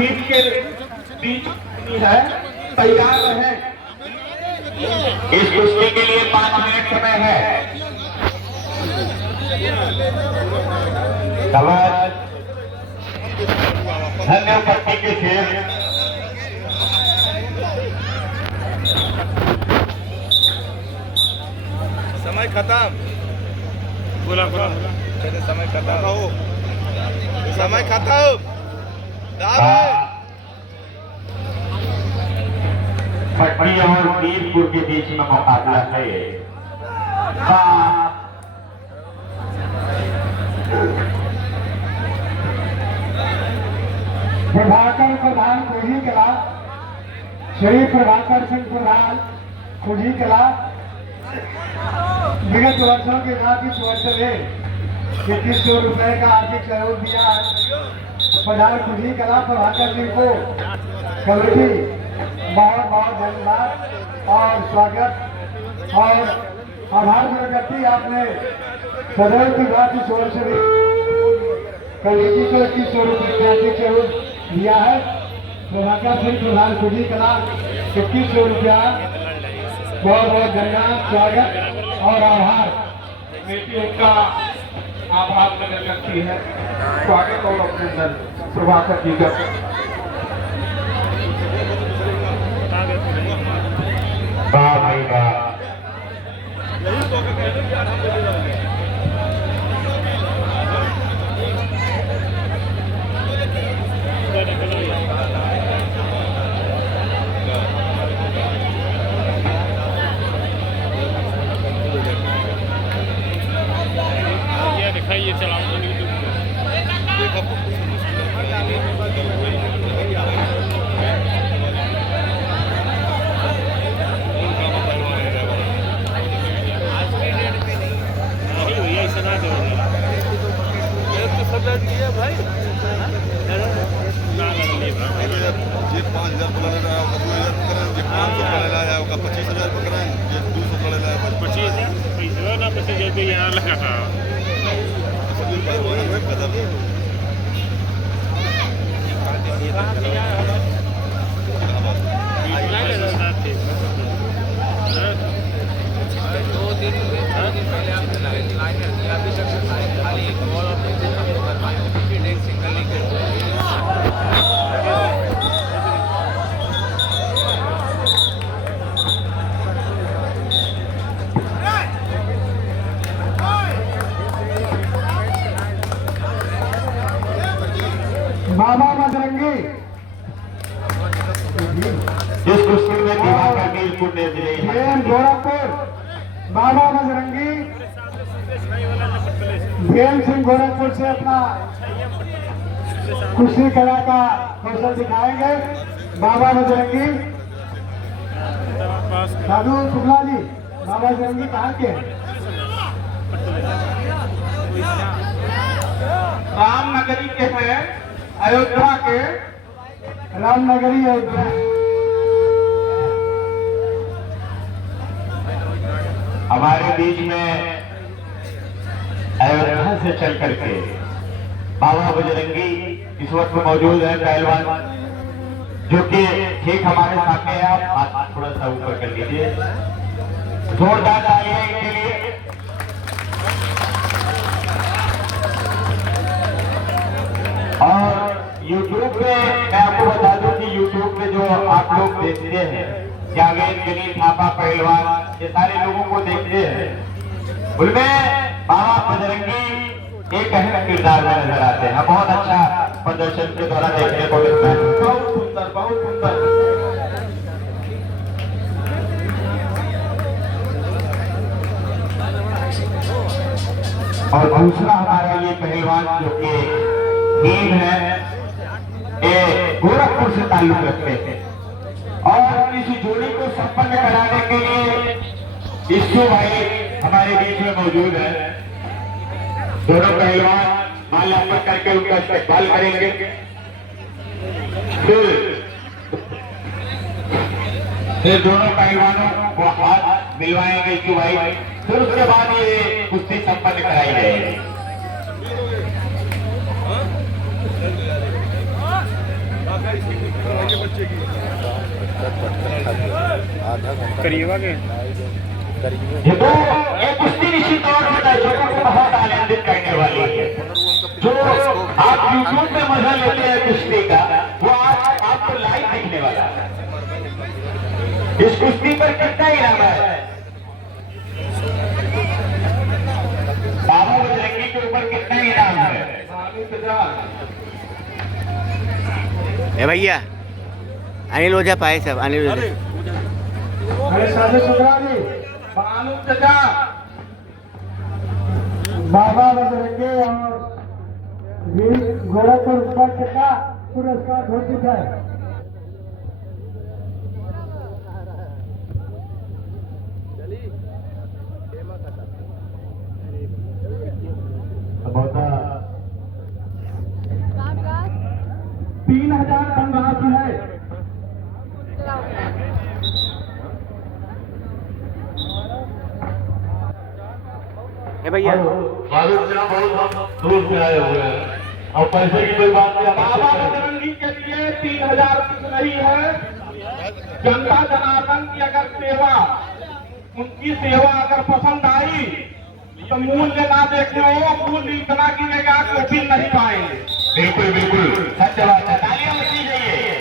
भीड़ के बीच है, तैयार है। इस कुश्ती के लिए 5 मिनट समय है। धन्य पट्टी के शेर समय खत्म। बोला समय खत्म हो, समय खत्म। पटनी और मीरपुर के बीच में मुकाबला है। प्रभाकर प्रधान खुजी कला, श्री प्रभाकर सिंह प्रधान खुजी कला विगत वर्षों के साथ इस वर्ष में 2100 रुपए का आर्थिक सहयोग दिया है। प्रधान खुजी कला प्रभाकर सिंह को कमेटी बहुत बहुत धन्यवाद और स्वागत और आभार व्यक्त करती। आपने सदैव की बात इस वर्ष में कमेटी को 2100 रुपए का आर्थिक सहयोग दिया है। प्रभाकर सिंह प्रधान खुजी कला 2100 रुपया बहुत बहुत धन्यवाद, स्वागत और आभार। कमेटी उनका आभार प्रकट करती है। स्वागत और अभिनंदन प्रभाकर जी का। वाह भाई वाह। दिखाइए, चलाऊंगा यूट्यूब भाई। ये 5000 बोला रहा है, 2000 लाया होगा, 25000 पकड़ा है, ये 200 लाया है, 25,000 पैसा ना 25,000 यहाँ लगा था। बाबा बजरंगी जिस कुश्ती में दिवाकर मीरपुर ने गोरखपुर, बाबा बजरंगी भेल सिंह गोरखपुर से अपना कुश्ती कला का कौशल दिखाएंगे। बाबा बजरंगी साधु शुक्ला जी, बाबा बजरंगी कहाँ के? रामनगरी के हैं, अयोध्या के। रामनगरी अयोध्या। हमारे बीच में अयोध्या से चल करके बाबा बजरंगी इस वक्त मौजूद है, पहलवान जो कि ठीक हमारे सामने है। आप हाथ थोड़ा सा ऊपर कर लीजिए, जोरदार तालियां इनके लिए। और YouTube पे मैं आपको बता दूं कि YouTube पे जो आप लोग देखते हैं, जावेद गनी थापा पहलवान, ये सारे लोगों को देखते हैं, उनमें बाबा बजरंगी एक अहम किरदार में नजर आते हैं। बहुत अच्छा प्रदर्शन के द्वारा देखने को मिलता है। बहुत सुंदर, बहुत सुंदर। और दूसरा हमारा ये पहलवान जो कि टीम है, ये गोरखपुर से ताल्लुक रखते हैं और इस जोड़ी को संपन्न कराने के लिए इस्सू भाई हमारे बीच में मौजूद है। दोनों पहलवान माल्यार्पण करके उनका इस्तेमाल करेंगे। फिर दोनों पहलवानों को हाथ मिलवाएंगे इस्सू भाई, फिर उसके बाद ये कुश्ती संपन्न कराई जाएगी। बच्चे की करीब आ गए ये तो ये कुश्ती निश्चित तौर पर दर्शकों को बहुत आनंदित करने वाली है। जो आप यूट्यूब पे मजा लेते हैं कुश्ती का, वो आज आपको लाइव देखने वाला है। इस कुश्ती पर कितना इनाम है? बाबू बजरंगी के ऊपर कितना इनाम है? ए भैया अनिल ओझा पाए सब अनिल ओझा अरे साधु सुंदरा जी, बालू चचा, बाबा बजरंगी और वीर गोरखपुर पर कितना पुरस्कार घोषित है? बहुत 3000 धनराशि है। ए भैया बहुत दूर से आए हुए हैं और पैसे की कोई बात नहीं। बाबा बजरंगी के लिए 3000 कुछ नहीं है। जनता जनार्दन की अगर सेवा, उनकी सेवा अगर पसंद आई तो मूल्य ना देखे हो, मूल्य इतना गिरेगा तो भी नहीं पाएंगे। बिल्कुल बिल्कुल सत्य बात है। तालियां बजनी चाहिए।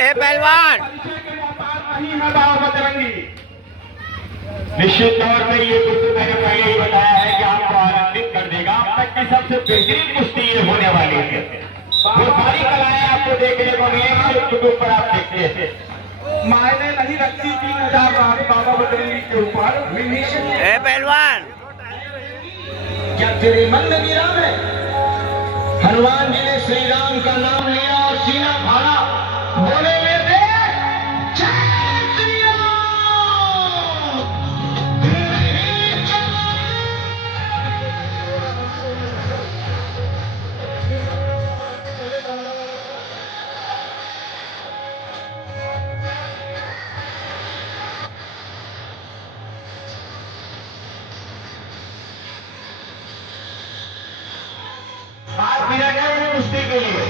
ए पहलवान परिचय के मोहताज नहीं है बाबा बजरंगी। निश्चित तौर पे ये कुश्ती मैंने पहले ही बताया है कि आपको आनंदित कर देगा। अब तक की सबसे बेहतरीन कुश्ती ये होने वाली है। वो सारी कलाएं आपको देखने को मिलेंगी यूट्यूब पर आप देखते हैं। मायने नहीं रखती 3000 बाबा बजरंगी के ऊपर। ए पहलवान क्या तेरे मन में भी राम है? हनुमान जी ने श्री राम का नाम लिया और सीना फाड़ा, बोले ले दे जय श्री राम। आज मिनट है कुश्ती के लिए।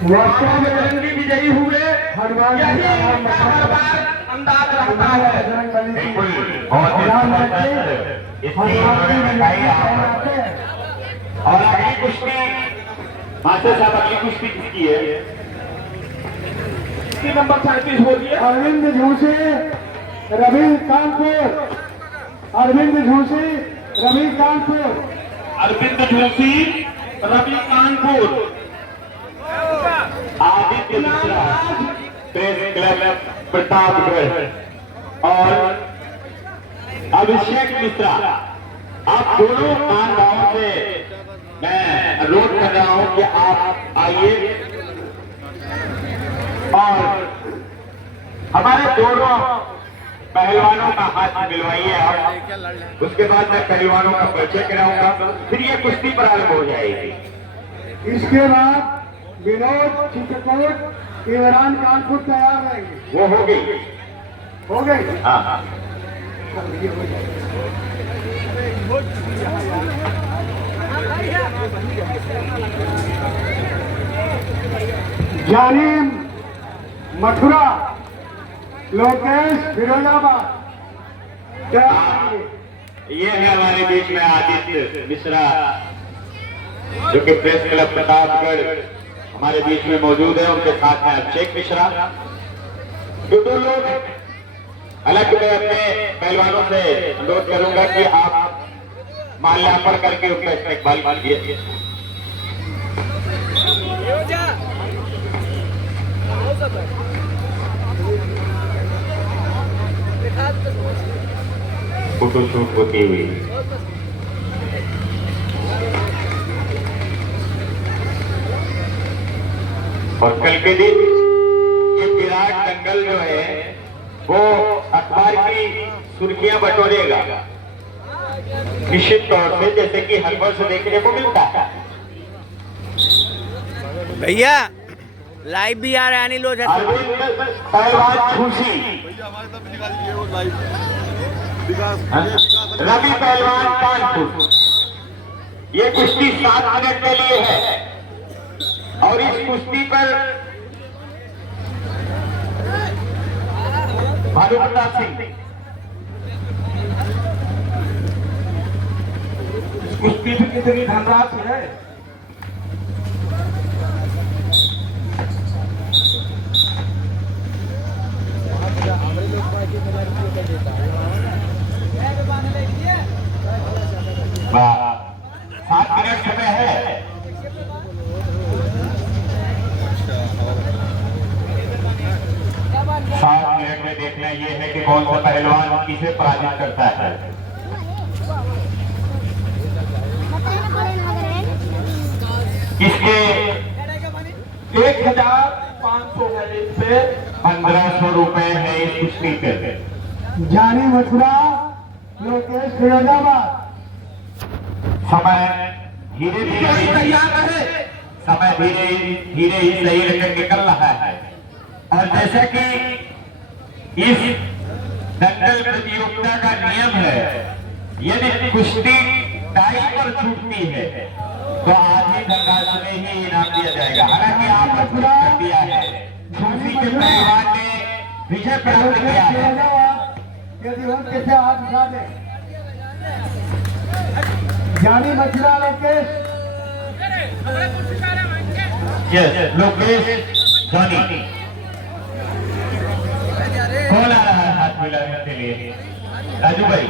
वास्तव में रंगी विजयी हुए, हनुमान जी यही का नाम इनका हर बार अंदाज रहता है। बिल्कुल बहुत ही जबरदस्त इसकी उन्होंने दिखाई आपको। और अगली कुश्ती मास्टर साहब, अगली कुश्ती किसकी है? कुश्ती नंबर 37 बोलिए। अरविंद झूसी, रवि कानपुर। अरविंद झूसी, रवि कानपुर। अरविंद जोशी, रवि कानपुर। Aditya Mishra, press club Pratapgarh. और अभिषेक मिश्रा, आप दोनों मानवाओं से मैं अनुरोध कर रहा हूं कि आप आइए और हमारे दोनों पहलवानों का हाथ मिलवाइए आप। उसके बाद मैं पहलवानों का परिचय कराऊंगा, फिर ये कुश्ती प्रारंभ हो जाएगी। इसके बाद विनोद चित्रकूट, इमरान कानपुर तैयार रहेंगे। वो हो गई। हो गई। हाँ हाँ। जानीम मथुरा, लोकेश फिरोजाबाद। क्या ये है हमारे बीच में आदित्य मिश्रा, जो कि प्रेस क्लब प्रतापगढ़ हमारे बीच में मौजूद है। उनके साथ में अभिषेक मिश्रा। ये दो लोग, हालांकि मैं अपने पहलवानों से अनुरोध करूंगा कि आप माल्यार्पण करके उनका इस्तेमाल कीजिए। फोटो शूट होती हुई। और कल के दिन ये विराट दंगल जो है वो अखबार की सुर्खियां बटोरेगा निश्चित तौर से, जैसे कि हर वर्ष देखने को मिलता है। भैया लाइव भी आ रहा है अनिल ओझा से। अरविंद पहलवान खुशी, भैया हमारे तरफ दिखा दीजिए वो लाइव विकास रवि पहलवान कानपुर। ये कुश्ती 7 मिनट के लिए है और इस कुश्ती पर भानुप्रताप सिंह, कुश्ती में कितनी धनराशि है? वाह, 7 मिनट समय है। 7 मिनट में देखना ये है कि कौन सा पहलवान किसे पराजित करता है। इसके 1500 है, इस पे 1500 रुपए है इस कुश्ती पे। जानी मथुरा, लोकेश फिरोजाबाद। समय धीरे धीरे तैयार रहे, समय धीरे धीरे ही सही लेकर निकल रहा है। और जैसे कि इस दंगल प्रतियोगिता का नियम है, यदि कुश्ती टाई पर छूटती है तो आधी धनराशि में ही इनाम दिया जाएगा। हालांकि आपने पूरा कर दिया है, झूसी के पहलवान ने विजय प्राप्त किया है। यदि हम कैसे हाथ उठा दे। जानी मथुरा, लोकेश। Yes, Lokesh Johnny. कौन आ रहा है हाथ मिलाने के लिए? राजू भाई।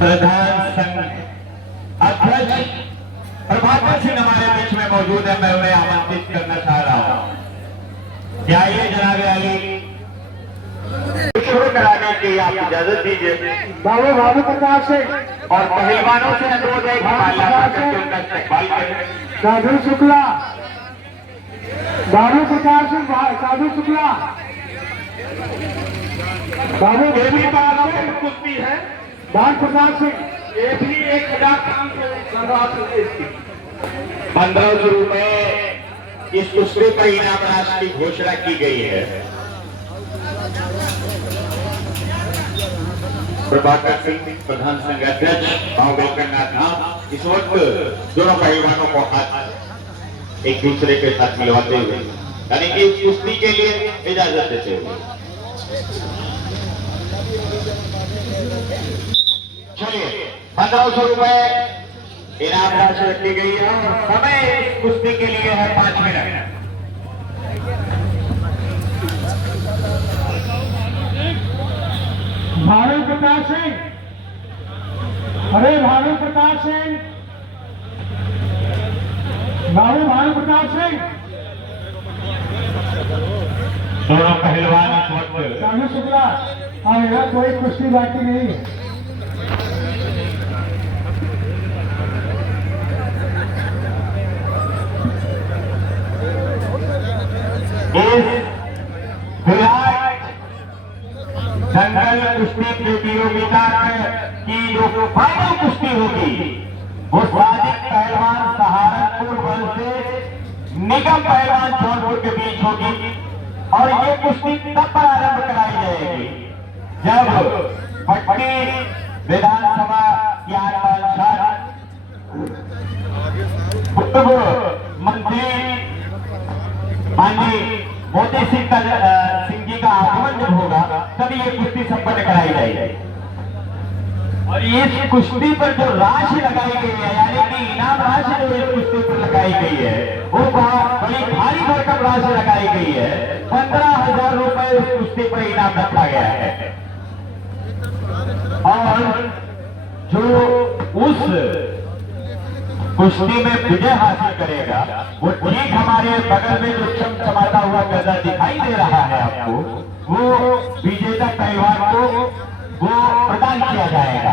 प्रधान संघ अध्यक्ष प्रभाकर सिंह हमारे बीच में मौजूद है। मैं उन्हें आमंत्रित करना चाह रहा हूँ। क्या ये जनाब अली शुरू कराने की आप इजाजत दीजिए। बाबू प्रकाश सिंह और पहलवानों से अनुरोध है कि माल्यार्पण करके उनका इस्तेमाल करें। साधु शुक्ला, बाबू प्रकाश सिंह, साधु शुक्ला। बाबू ये भी 1200 कुश्ती है। भान प्रकाश सिंह। ये भी 1500 रुपए इस कुश्ती पर इनाम राशि की घोषणा की गई है। प्रभाकर सिंह प्रधान संघ अध्यक्ष गांव बेलकरनाथ धाम इस वक्त दोनों पहलवानों को हाथ एक दूसरे के साथ मिलवाते हुए यानी कि इस कुश्ती के लिए इजाजत देते हुए चलिए 1500 रुपए इनाम राशि रखी गई है और समय इस कुश्ती के लिए है 5 मिनट। भानु प्रताप सिंह, अरे भानु प्रताप सिंह, बाबू भानु प्रताप सिंह, दोनों पहलवान इस वक्त राजू शुक्ला, अब यहाँ कोई कुश्ती बाकी नहीं है। इस विराट दंगल कुश्ती प्रतियोगिता की जो फाइनल कुश्ती होगी वो सादिक पहलवान सहारनपुर बल से निगम पहलवान जौनपुर के बीच होगी और ये कुश्ती तब प्रारंभ कराई जाएगी जब पटनी विधानसभा की आरपार पूर्व मंत्री माननीय मोदी सिंह जी का आगमन जब होगा तभी ये कुश्ती संपन्न कराई जाएगी और इस कुश्ती पर जो राशि लगाई गई है यानी कि इनाम राशि जो इस कुश्ती पर लगाई गई है वो बड़ी भारी भरकम राशि लगाई गई है। 15,000 रुपए इस कुश्ती पर इनाम रखा गया है और जो उस कुश्ती में विजय हासिल करेगा वो ठीक हमारे बगल में जो चमचमाता हुआ गदा दिखाई दे रहा है आपको वो विजेता पहलवान को वो प्रदान किया जाएगा।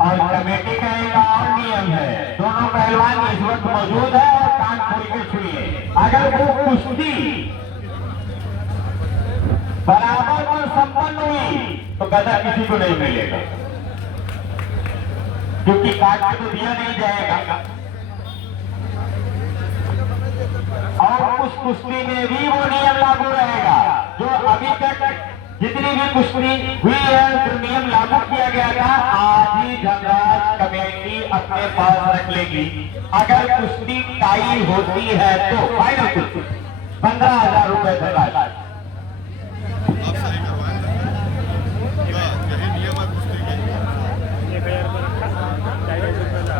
और कमेटी का एक और नियम है, दोनों पहलवान इस वक्त मौजूद है और कान खोल के सुनिए, अगर वो कुश्ती बराबर पर संपन्न हुई तो गदा किसी को नहीं मिलेगा क्योंकि काट के तो दिया नहीं जाएगा और उस कुश्ती में भी वो नियम लागू रहेगा जो अभी तक जितनी भी कुश्ती हुई है जो नियम लागू किया गया था आज ही धनराज कमेटी अपने पास रख लेगी। अगर कुश्ती टाई होती है तो फाइनल कुश्ती 15,000 रुपए धनराज। आप सही करवाएंगे यही नियम है कुश्ती के। 1,000 रुपये रखा, 2,500 रुपये था।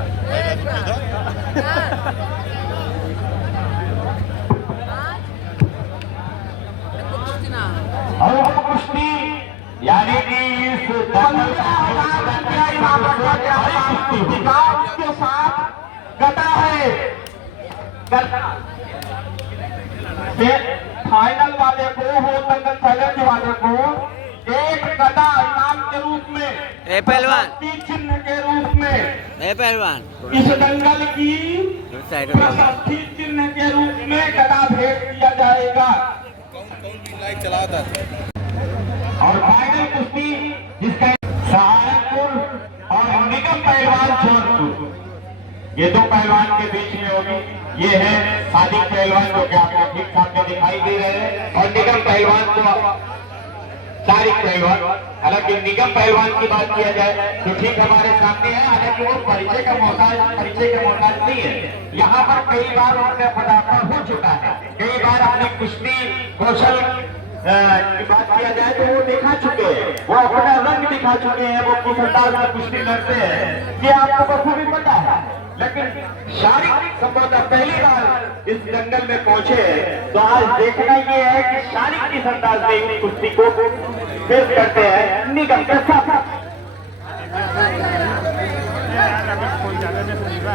और वो कुश्ती यानी कि इस के साथ गदा है फाइनल वाले को हो दंगल चैलेंज वाले को एक गदा इनाम के रूप में ए पहलवान, चिन्ह के रूप में ए पहलवान, इस दंगल की साइड में प्रशस्ति चिन्ह के रूप में गदा भेंट किया जाएगा। लाइक चला था और फाइनल कुश्ती जिसका सहारनपुर और निगम पहलवान जौनपुर ये दो पहलवान के बीच में होगी। ये है सादिक पहलवान जो कि आपको ठीक सामने दिखाई दे रहे हैं और निगम पहलवान को तारिक पहलवान। हालांकि निगम पहलवान की बात किया जाए तो ठीक हमारे सामने है, हालांकि वो परिचय का मोहताज नहीं है। यहाँ पर कई बार उनका पदार्पण हो चुका है, कई बार अपनी कुश्ती कौशल की बात किया जाए तो वो दिखा चुके हैं, वो अपना रंग दिखा चुके हैं, वो किस अंदाज में कुश्ती लड़ते हैं ये आपको बखूबी पता है। लेकिन शारीरिक संबंध पहली बार इस दंगल में पहुंचे तो आज देखना ये है कि शारीरिक किस अंदाज में इस कुश्ती को पेश करते हैं निगम के साथ। कोई ज्यादा नहीं सुनेगा।